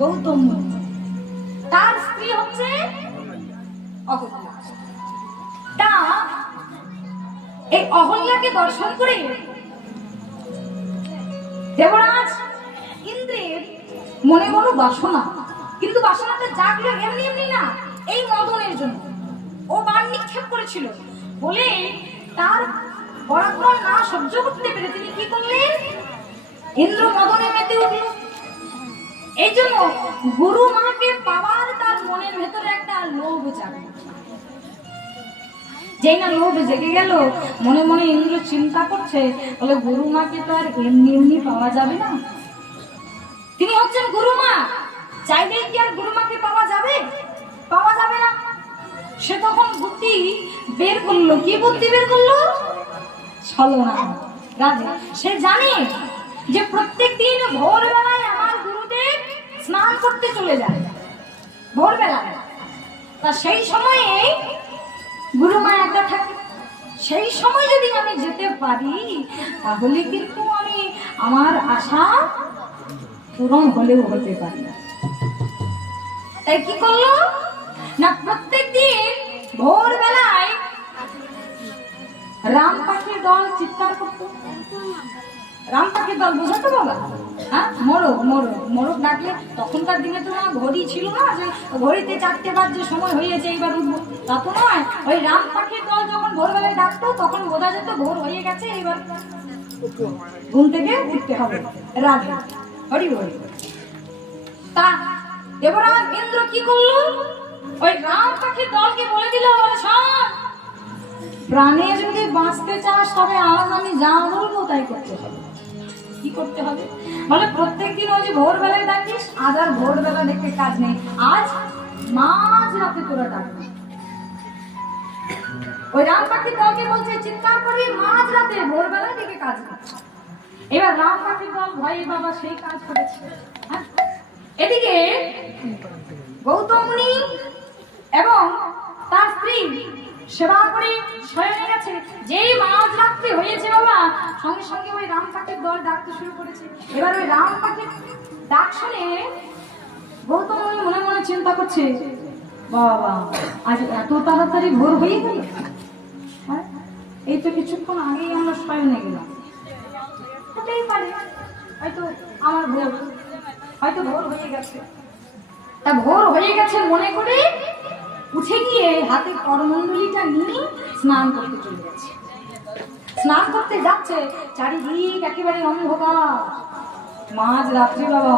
গৌতম মুনি, তার স্ত্রী হচ্ছে অহল্যা। তা এই অহল্যাকে দর্শন করে দেবরাজ ইন্দ্রের মনে বড় বাসনা, কিন্তু বাসনাটা জাগলো এমনি এমনি না, এই মদনের জন্য। ও বাণ নিক্ষেপ করেছিল বলে তার পরাক্রম না সহ্য করতে পেরে তিনি কি করলেন, ইন্দ্র মদনে মেতে উঠল। এই জন্য গুরু মাকে পাওয়ার তার মনের ভেতরে একটা লোভ জাগে। যেই না লোভ জেগে গেল, মনে মনে ইন্দ্র চিন্তা করছে, বলে গুরু মাকে তো আর এমনি এমনি পাওয়া যাবে না। তিনি হচ্ছেন গুরু মা, চাইলেই কি আর গুরু মাকে পাওয়া যাবে? পাওয়া যাবে না। সে তখন বুদ্ধি বের করলো। কি বুদ্ধি বের করলো? ছলনা। সে জানে যে প্রত্যেক দিন ভোরবেলায় আমার গুরুদেব স্নান করতে চলে যায় ভোরবেলায়। তা সেই সময়ে গুরু মা একা থাকে। সেই সময় যদি আমি যেতে পারি তাহলে কিন্তু আমি আমার আশা পূরণ হলেও হতে পারি না। তাই কি করলো না, প্রত্যেক দিন ভোরবেলায় রাম পাখির দল চিৎকার করতো। রাম পাখির দল বুঝো তো বাবা? হ্যাঁ, মোরগ মোরগ মোরগ ডাকলে তখনকার দিনে তো না ঘড়ি ছিল না যে ঘড়িতে 4টে বাজে সময় হয়েছে এইবার উঠবো, তা তো নয়। ওই রাম পাখির দল যখন ভোরবেলায় ডাকতো তখন বোঝা যেত ভোর হয়ে গেছে, এইবার ঘুম থেকে উঠতে হবে। রাধে হরি হরি। তা দেবরাজ ইন্দ্র কি করলো, ওই রাম পাখির দলকে বলে দিল, শোন, প্রাণে যদি বাঁচতে চাস তবে আজ আমি যা বলবো তাই করতে হবে। কি করতে হবে বলে, প্রত্যেকদিন ওই যে ভোরবেলায় ডাকিস, আজ আর ভোরবেলা দেখতে কাজ নেই, আজ মাঝ রাতে তোরা ডাকবি। ওই রাম পাখির দলকে বলছে চিৎকার করবি মাঝ রাতে, ভোরবেলায় দেখে কাজ করছে। এবার রাম পাখির দল ভয়ে বাবা সেই কাজ করেছে। এদিকে গৌতম মুনি এবং তার স্ত্রী সেবা করে শয়নে গেছে। যেই মাঝ রাত্রি হয়েছে বাবা, সঙ্গে সঙ্গে ওই রাম পাখির দল ডাকতে শুরু করেছে। এবার ওই রাম পাখির ডাক শুনে গৌতম মুনি মনে মনে চিন্তা করছে, বাবা আজ এত তাড়াতাড়ি ভোর হয়ে গেল। এই তো কিছুক্ষণ আগেই আমরা শয়নে গেলাম, হতেই পারে হয়তো আমার ভোর, হয়তো ভোর হয়ে গেছে। তা ভোর হয়ে গেছে মনে করে উঠে গিয়ে হাতে করমণ্ডলীটা নিয়ে স্নান করতে চলে গেছে। স্নান করতে যাচ্ছে, চারিদিক একেবারে অন্ধকার, মাঝ রাত্রে বাবা।